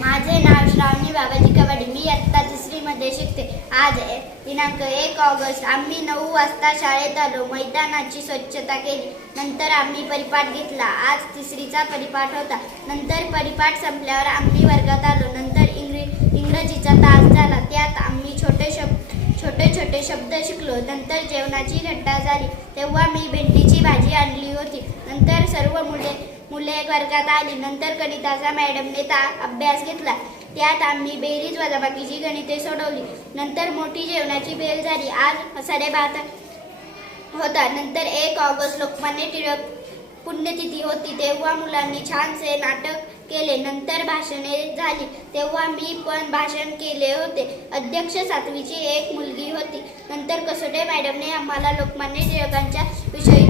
माझे नाव श्रावणी बाबाजी कबाडी मी इयत्ता तिसरीमध्ये शिकते. आज दिनांक एक ऑगस्ट. आम्ही नऊ वाजता शाळेत आलो. मैदानाची स्वच्छता केली. नंतर आम्ही परिपाठ घेतला. आज तिसरीचा परिपाठ होता. नंतर परिपाठ संपल्यावर आम्ही वर्गात आलो. नंतर इंग्रजी इंग्रजीचा तास झाला. त्यात आम्ही छोटे शब्द छोटे शब्द शिकलो. नंतर जेवणाची थट्टा झाली. तेव्हा मी भेंडीची भाजी आणली होती. नंतर सर्व मुले मुले वर्गात आली. नंतर गणिताचा मॅडमने ता अभ्यास घेतला. त्यात आम्ही बेरीज वजाबाकीची गणिते सोडवली. नंतर मोठी जेवणाची बेल झाली. आज साडेबात होता. नंतर एक ऑगस्ट लोकमान्य टिळक पुण्यतिथी होती. तेव्हा मुलांनी छानसे नाटक केले. नंतर भाषणे झाली. तेव्हा मी पण भाषण केले होते. अध्यक्ष सातवीची एक मुलगी होती. नंतर कसोटे मॅडमने आम्हाला लोकमान्य टिळकांच्या विषयी